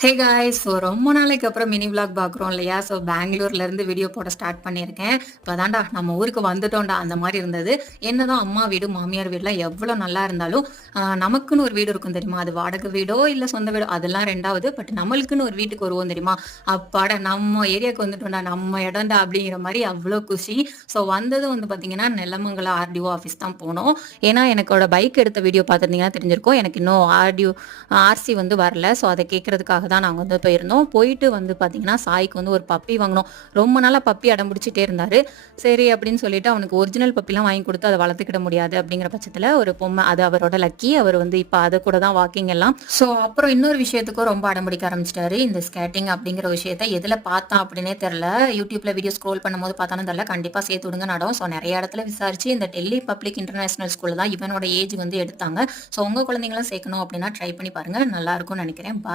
Hey guys! So ரொம்ப நாளைக்கு அப்புறம் மினி விளாக் பார்க்குறோம் இல்லையா? ஸோ பெங்களூர்லேருந்து வீடியோ போட ஸ்டார்ட் பண்ணியிருக்கேன். இப்போதான்டா நம்ம ஊருக்கு வந்துட்டோம்டா அந்த மாரி இருந்தது. என்னதான் அம்மா வீடு, மாமியார் வீடுலாம் எவ்வளோ நல்லா இருந்தாலும், நமக்குன்னு ஒரு வீடு இருக்கும் தெரியுமா? அது வாடகை வீடோ, இல்ல சொந்த வீடோ அதெல்லாம் 2வது. பட் நம்மளுக்குன்னு ஒரு வீட்டுக்கு வருவோம் தெரியுமா? அப்பாடா நம்ம ஏரியாவுக்கு வந்துட்டோம்டா, நம்ம இடம்டா அப்படிங்கிற மாரி அவ்வளோ குஷி. ஸோ வந்ததும் வந்து பார்த்தீங்கன்னா, நெல்லமங்கலம் ஆர்டிஓ ஆஃபீஸ் தான் போனோம். ஏன்னா எனக்கோட பைக் எடுத்த வீடியோ பார்த்துருந்தீங்கன்னா தெரிஞ்சிருக்கும். எனக்கு இன்னும் ஆர்சி வந்து வரல. ஸோ அத கேட்கறதுக்காக தான் நாங்க வந்து போயிருந்தோம். போயிட்டு வந்து பார்த்தீங்கன்னா, சாய்க்கு வந்து ஒரு பப்பி வாங்குனோம். ரொம்ப நாளா பப்பி அடம் பிடிச்சிட்டே இருந்தாரு. சரி அப்படின்னு சொல்லிட்டு அவனுக்கு ஒரிஜினல் பப்பிலாம் வாங்கி குடுத்து அத வளர்த்துக்கிட முடியாது அப்படிங்கிற பட்சத்தில ஒரு பொம்மை அது அவரோட லக்கி. அவர் வந்து இப்ப அது கூட தான் வாக்கிங் எல்லாம். ஸோ அப்புறம் இன்னொரு விஷயத்துக்கும் ரொம்ப அடம் பிடிக்க ஆரம்பிச்சுட்டாரு. இந்த ஸ்கேட்டிங் அப்படிங்கிற விஷயத்த எதுல பார்த்தான் அப்படின்னே தெரியல. யூடியூப்ல வீடியோ ஸ்க்ரோல் பண்ணும்போது பார்த்தானும் தெரியல. கண்டிப்பா சேர்த்து விடுங்க நடம். ஸோ நெறைய இடத்துல விசாரிச்சு இந்த டெல்லி பப்ளிக் இன்டர்நேஷனல் ஸ்கூல்ல தான் இவனோட ஏஜ் வந்து எடுத்தாங்க. ஸோ உங்க குழந்தைங்களும் சேர்க்கணும் அப்படின்னா ட்ரை பண்ணி பாருங்க. நல்லா இருக்கும்னு நினைக்கிறேன். பாய்.